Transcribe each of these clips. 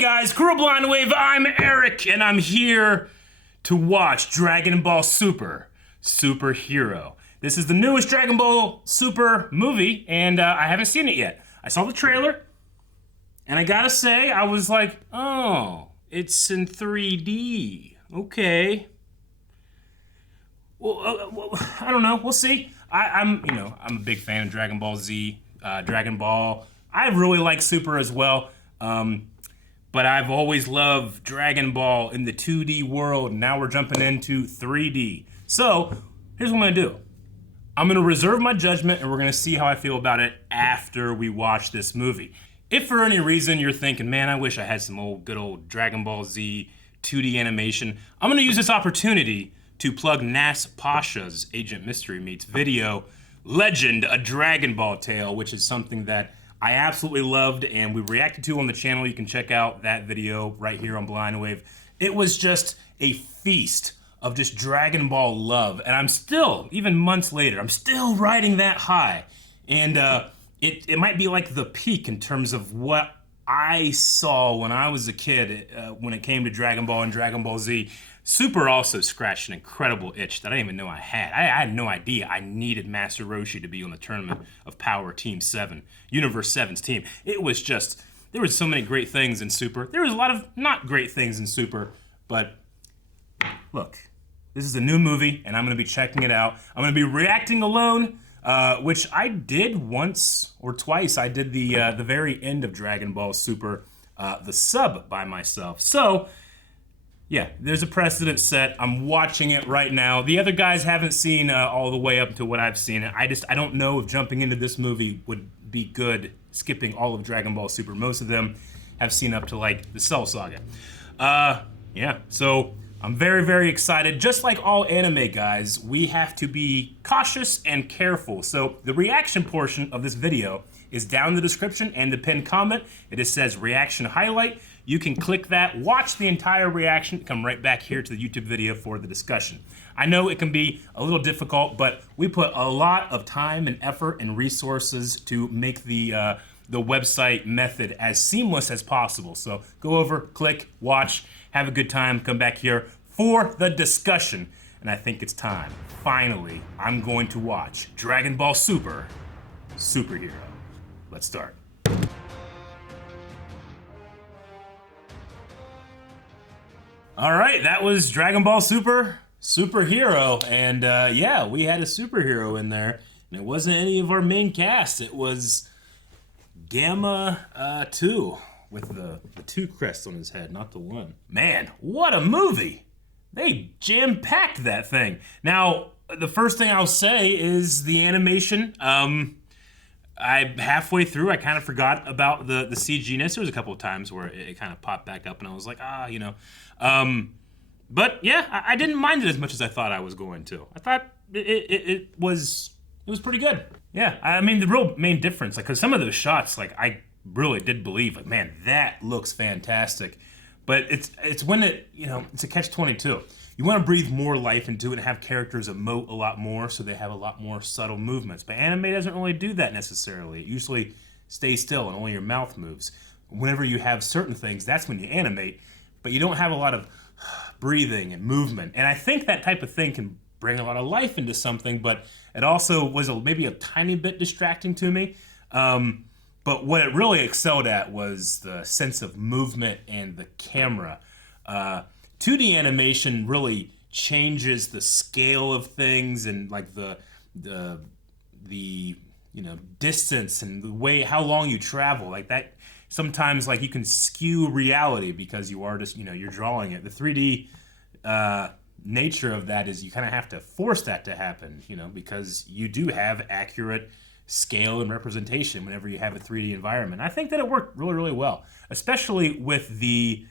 guys, Cruel Blind Wave, I'm Eric, and I'm here to watch Dragon Ball Super, Superhero. This is the newest Dragon Ball Super movie, and I haven't seen it yet. I saw the trailer, and I gotta say, I was like, oh, it's in 3D. Okay. Well, I don't know. We'll see. I'm a big fan of Dragon Ball Z, Dragon Ball. I really like Super as well. But I've always loved Dragon Ball in the 2D world. Now we're jumping into 3D. So here's what I'm gonna do. I'm gonna reserve my judgment and we're gonna see how I feel about it after we watch this movie. If for any reason you're thinking, man, I wish I had some good old Dragon Ball Z 2D animation, I'm gonna use this opportunity to plug Nas Pasha's Agent Mystery Meets video, Legend, A Dragon Ball Tale, which is something that I absolutely loved and we reacted to on the channel. You can check out that video right here on Blind Wave. It was just a feast of just Dragon Ball love. And I'm still, even months later, I'm still riding that high. And it might be like the peak in terms of what I saw when I was a kid when it came to Dragon Ball and Dragon Ball Z. Super also scratched an incredible itch that I didn't even know I had. I had no idea I needed Master Roshi to be on the Tournament of Power Team 7, Universe 7's team. It was just, there were so many great things in Super. There was a lot of not great things in Super, but look, this is a new movie and I'm gonna be checking it out. I'm gonna be reacting alone, which I did once or twice. I did the very end of Dragon Ball Super, the sub by myself. So, yeah, there's a precedent set. I'm watching it right now. The other guys haven't seen all the way up to what I've seen. I don't know if jumping into this movie would be good, skipping all of Dragon Ball Super. Most of them have seen up to like the Cell Saga. Yeah, so I'm very, very excited. Just like all anime guys, we have to be cautious and careful. So the reaction portion of this video is down in the description and the pinned comment. It just says reaction highlight. You can click that, watch the entire reaction, come right back here to the YouTube video for the discussion. I know it can be a little difficult, but we put a lot of time and effort and resources to make the website method as seamless as possible. So go over, click, watch, have a good time, come back here for the discussion. And I think it's time. Finally, I'm going to watch Dragon Ball Super, Superhero. Let's start. All right, that was Dragon Ball Super, Superhero, and yeah, we had a superhero in there, and it wasn't any of our main cast. It was Gamma 2 with the 2 crests on his head, not the 1. Man, what a movie! They jam-packed that thing. Now, the first thing I'll say is the animation. Halfway through, I kind of forgot about the CG-ness. There was a couple of times where it kind of popped back up, and I was like, you know. But yeah, I didn't mind it as much as I thought I was going to. I thought it was pretty good. Yeah, I mean, the real main difference, like, because some of those shots, like, I really did believe, like, man, that looks fantastic. But it's when it's a catch-22. You want to breathe more life into it and have characters emote a lot more so they have a lot more subtle movements. But anime doesn't really do that necessarily. It usually stays still and only your mouth moves. Whenever you have certain things, that's when you animate, but you don't have a lot of breathing and movement. And I think that type of thing can bring a lot of life into something, but it also was maybe a tiny bit distracting to me. But what it really excelled at was the sense of movement and the camera. 2D animation really changes the scale of things and like the distance and the way how long you travel. Like that sometimes like you can skew reality because you are just you're drawing it. The 3D nature of that is you kind of have to force that to happen, because you do have accurate scale and representation whenever you have a 3D environment. I think that it worked really, really well, especially with the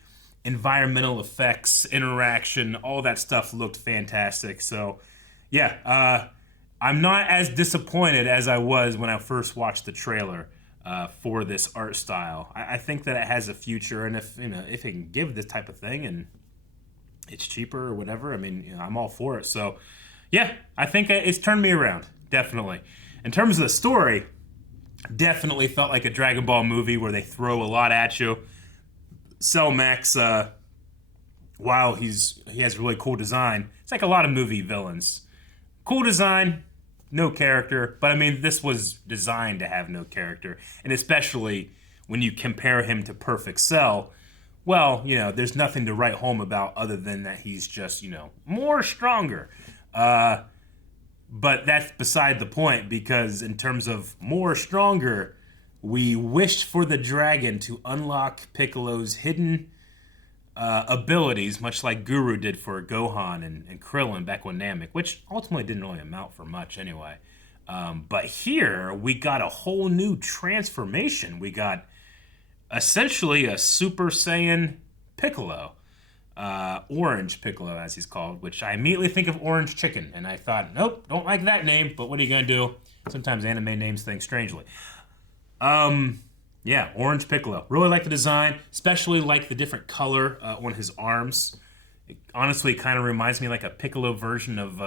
environmental effects, interaction, all that stuff looked fantastic. So yeah, I'm not as disappointed as I was when I first watched the trailer for this art style. I think that it has a future, and if it can give this type of thing and it's cheaper or whatever, I mean, I'm all for it. So yeah, I think it's turned me around, definitely. In terms of the story, definitely felt like a Dragon Ball movie where they throw a lot at you. Cell Max, while he has really cool design, it's like a lot of movie villains. Cool design, no character, but I mean, this was designed to have no character, and especially when you compare him to Perfect Cell, well, there's nothing to write home about other than that he's just, more stronger. But that's beside the point, because in terms of more stronger, we wished for the dragon to unlock Piccolo's hidden abilities, much like Guru did for Gohan and Krillin back when Namek, which ultimately didn't really amount for much anyway. But here, we got a whole new transformation. We got essentially a Super Saiyan Piccolo. Orange Piccolo, as he's called, which I immediately think of Orange Chicken, and I thought, nope, don't like that name, but what are you gonna do? Sometimes anime names things strangely. Yeah, Orange Piccolo. Really like the design, especially like the different color on his arms. It honestly kind of reminds me like a Piccolo version of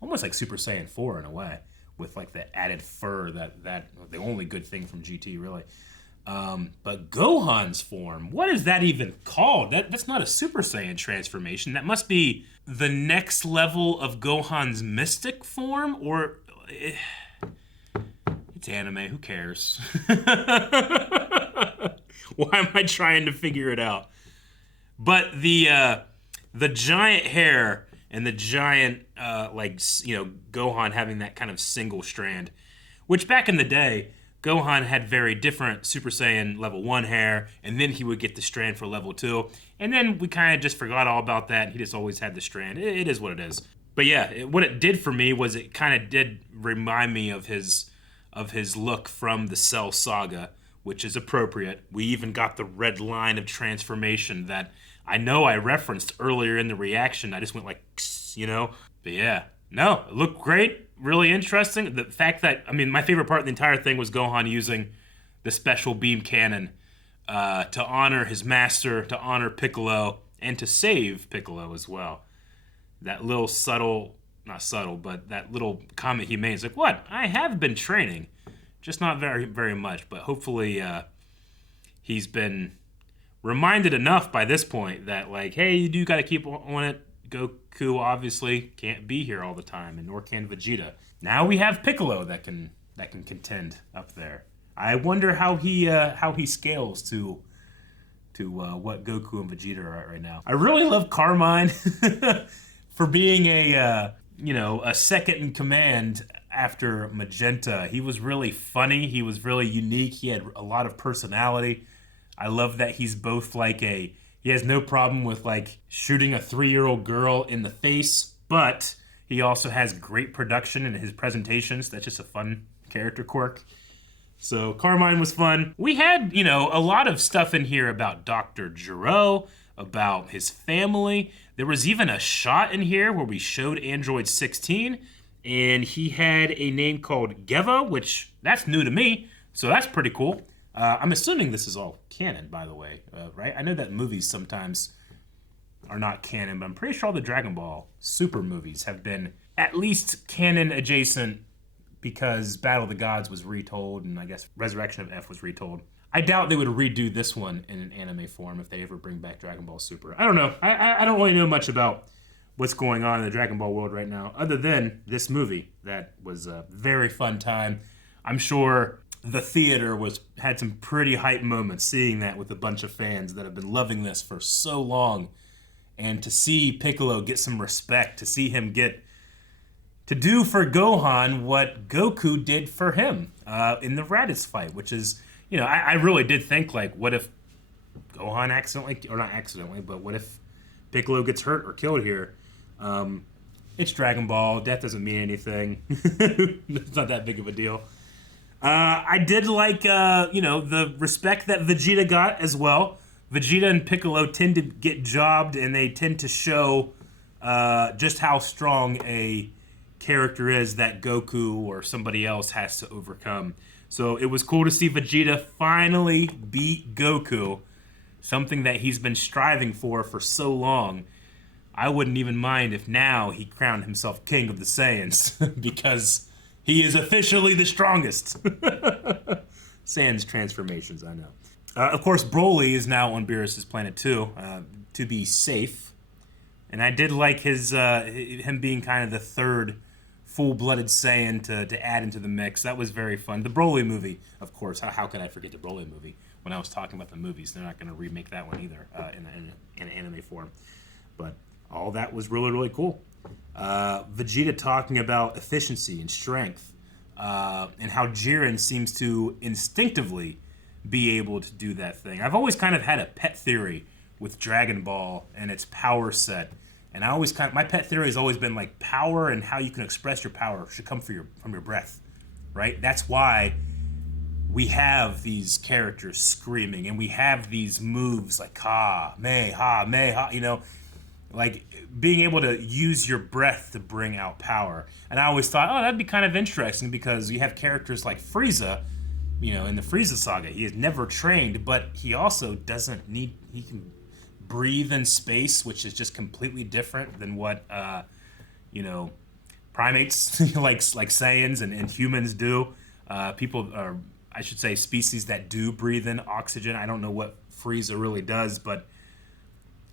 almost like Super Saiyan 4 in a way, with like the added fur that the only good thing from GT really. But Gohan's form, what is that even called? That's not a Super Saiyan transformation. That must be the next level of Gohan's mystic form, or it's anime, who cares? Why am I trying to figure it out? But the giant hair and the giant Gohan having that kind of single strand, which back in the day, Gohan had very different Super Saiyan level 1 hair, and then he would get the strand for level 2. And then we kind of just forgot all about that, and he just always had the strand. It is what it is. But yeah, what it did for me was it kind of did remind me of his look from the Cell Saga, which is appropriate. We even got the red line of transformation that I know I referenced earlier in the reaction. I just went like, But yeah, no, it looked great. Really interesting. The fact that, my favorite part of the entire thing was Gohan using the special beam cannon to honor his master, to honor Piccolo, and to save Piccolo as well. That little not subtle, but that little comment he made is like, what? I have been training. Just not very, very much, but hopefully he's been reminded enough by this point that, like, hey, you do got to keep on it. Goku obviously can't be here all the time, and nor can Vegeta. Now we have Piccolo that can contend up there. I wonder how he scales to what Goku and Vegeta are at right now. I really love Carmine for being a second in command after Magenta. He was really funny. He was really unique. He had a lot of personality. I love that he's both like he has no problem with like shooting a 3-year-old girl in the face, but he also has great production in his presentations. That's just a fun character quirk. So Carmine was fun. We had, a lot of stuff in here about Dr. Gero, about his family. There was even a shot in here where we showed Android 16, and he had a name called Geva, which that's new to me, so that's pretty cool. I'm assuming this is all canon, by the way, right? I know that movies sometimes are not canon, but I'm pretty sure all the Dragon Ball Super movies have been at least canon adjacent, because Battle of the Gods was retold, and I guess Resurrection of F was retold. I doubt they would redo this one in an anime form if they ever bring back Dragon Ball Super. I don't know. I don't really know much about what's going on in the Dragon Ball world right now, other than this movie that was a very fun time. I'm sure the theater had some pretty hype moments seeing that with a bunch of fans that have been loving this for so long. And to see Piccolo get some respect, to see him get to do for Gohan what Goku did for him in the Raditz fight, which is, I really did think, like, what if Gohan what if Piccolo gets hurt or killed here? It's Dragon Ball. Death doesn't mean anything. It's not that big of a deal. I did like, the respect that Vegeta got as well. Vegeta and Piccolo tend to get jobbed, and they tend to show just how strong a character is that Goku or somebody else has to overcome. So it was cool to see Vegeta finally beat Goku, something that he's been striving for so long. I wouldn't even mind if now he crowned himself king of the Saiyans, because he is officially the strongest. Sans transformations, I know. Of course, Broly is now on Beerus's planet too, to be safe. And I did like him being kind of the third full-blooded Saiyan to add into the mix. That was very fun. The Broly movie, of course. How could I forget the Broly movie when I was talking about the movies? They're not going to remake that one either in anime form. But all that was really, really cool. Vegeta talking about efficiency and strength, and how Jiren seems to instinctively be able to do that thing. I've always kind of had a pet theory with Dragon Ball and its power set. And my pet theory has always been like power and how you can express your power should come from your breath, right? That's why we have these characters screaming and we have these moves like ha, me, ha, like being able to use your breath to bring out power. And I always thought, oh, that'd be kind of interesting because you have characters like Frieza, in the Frieza saga. He is never trained, but he also doesn't need, he can breathe in space, which is just completely different than what primates like Saiyans and humans do. People are, I should say, species that do breathe in oxygen. I don't know what Frieza really does, but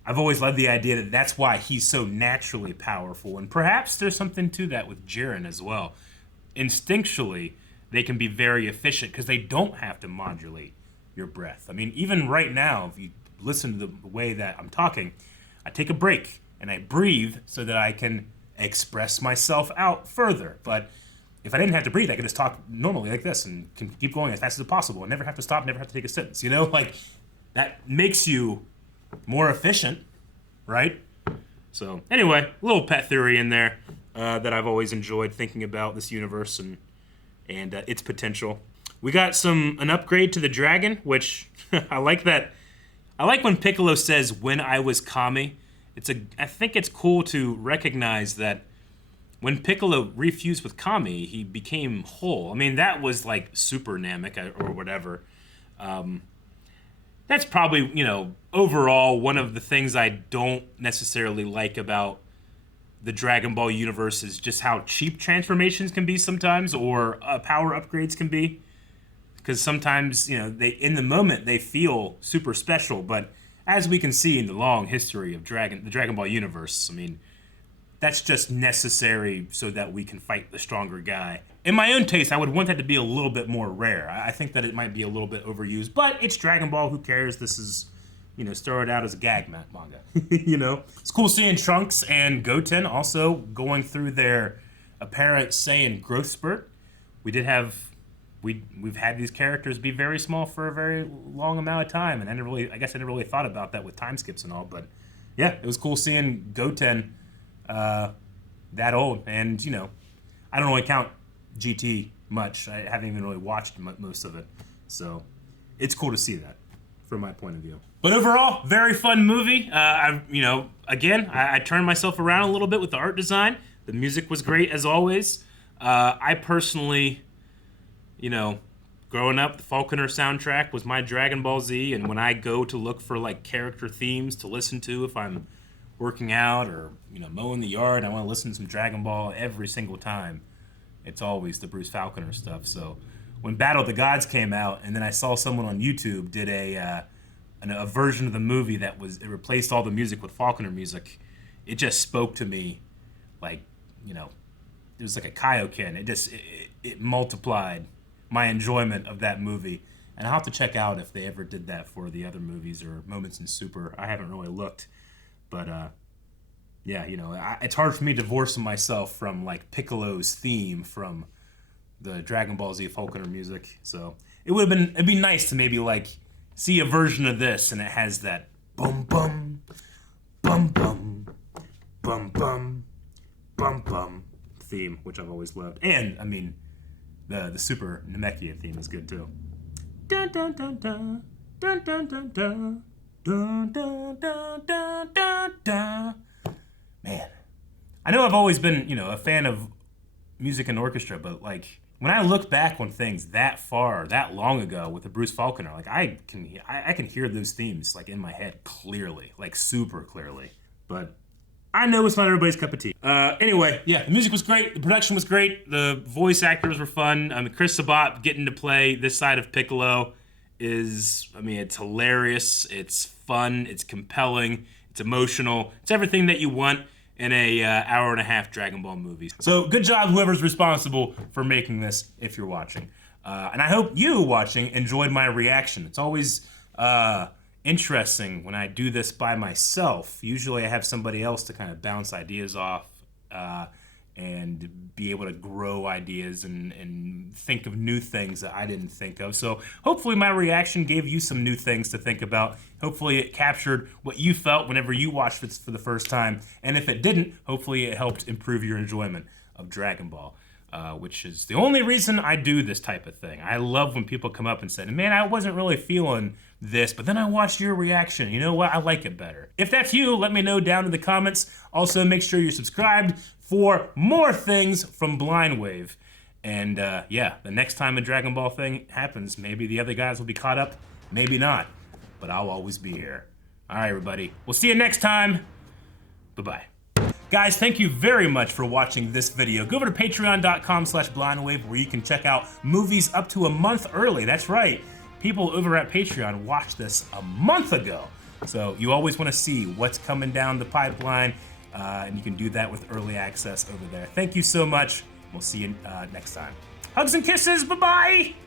I've always loved the idea that that's why he's so naturally powerful, and perhaps there's something to that with Jiren as well. Instinctually, they can be very efficient because they don't have to modulate your breath. I mean, even right now, if you listen to the way that I'm talking, I take a break and I breathe so that I can express myself out further. But if I didn't have to breathe, I could just talk normally like this and can keep going as fast as possible and never have to stop, never have to take a sentence. Like that makes you more efficient, right? So anyway, a little pet theory in there that I've always enjoyed thinking about this universe and its potential. We got an upgrade to the dragon, which I like that. I like when Piccolo says, "When I was Kami." I think it's cool to recognize that when Piccolo refused with Kami, he became whole. I mean, that was like super Namek or whatever. That's probably, overall one of the things I don't necessarily like about the Dragon Ball universe is just how cheap transformations can be sometimes, or power upgrades can be. Because sometimes, they in the moment they feel super special, but as we can see in the long history of the Dragon Ball universe, I mean, that's just necessary so that we can fight the stronger guy. In my own taste, I would want that to be a little bit more rare. I think that it might be a little bit overused, but it's Dragon Ball. Who cares? This is, started out as a gag manga. It's cool seeing Trunks and Goten also going through their apparent Saiyan growth spurt. We've had these characters be very small for a very long amount of time, and I guess I never really thought about that with time skips and all, but yeah, it was cool seeing Goten that old, and I don't really count GT much. I haven't even really watched most of it, so it's cool to see that from my point of view. But overall, very fun movie. I turned myself around a little bit with the art design. The music was great as always. I personally, growing up, the Falconer soundtrack was my Dragon Ball Z, and when I go to look for like character themes to listen to if I'm working out or mowing the yard, I want to listen to some Dragon Ball every single time. It's always the Bruce Falconer stuff. So when Battle of the Gods came out, and then I saw someone on YouTube did a version of the movie it replaced all the music with Falconer music, it just spoke to me like, it was like a Kaioken. It multiplied my enjoyment of that movie. And I'll have to check out if they ever did that for the other movies or moments in Super. I haven't really looked. But, it's hard for me to divorce myself from, like, Piccolo's theme from the Dragon Ball Z Falconer music. So it'd be nice to maybe, like, see a version of this, and it has that bum bum, bum bum, bum bum, bum bum theme, which I've always loved. And, I mean, the Super Namekian theme is good, too. Dun dun dun dun, dun dun dun dun. Dun, dun, dun, dun, dun, dun. Man, I know I've always been, a fan of music and orchestra, but like when I look back on things that long ago with the Bruce Falconer, like I can hear those themes like in my head clearly, like super clearly. But I know it's not everybody's cup of tea. Anyway, yeah, the music was great, the production was great, the voice actors were fun. Chris Sabat getting to play this side of Piccolo is, I mean, it's hilarious, it's fun, it's compelling, it's emotional, it's everything that you want in a hour-and-a-half Dragon Ball movie. So good job whoever's responsible for making this, if you're watching. And I hope you watching enjoyed my reaction. It's always interesting when I do this by myself. Usually I have somebody else to kind of bounce ideas off and be able to grow ideas and think of new things that I didn't think of. So hopefully my reaction gave you some new things to think about. Hopefully it captured what you felt whenever you watched this for the first time. And if it didn't, hopefully it helped improve your enjoyment of Dragon Ball. Which is the only reason I do this type of thing. I love when people come up and say, man, I wasn't really feeling this, but then I watched your reaction. You know what? I like it better. If that's you, let me know down in the comments. Also, make sure you're subscribed for more things from Blind Wave. And yeah, the next time a Dragon Ball thing happens, maybe the other guys will be caught up, maybe not. But I'll always be here. All right, everybody. We'll see you next time. Bye-bye. Guys, thank you very much for watching this video. Go over to patreon.com/blindwave where you can check out movies up to a month early. That's right. People over at Patreon watched this a month ago. So you always want to see what's coming down the pipeline, and you can do that with early access over there. Thank you so much. We'll see you next time. Hugs and kisses. Bye-bye.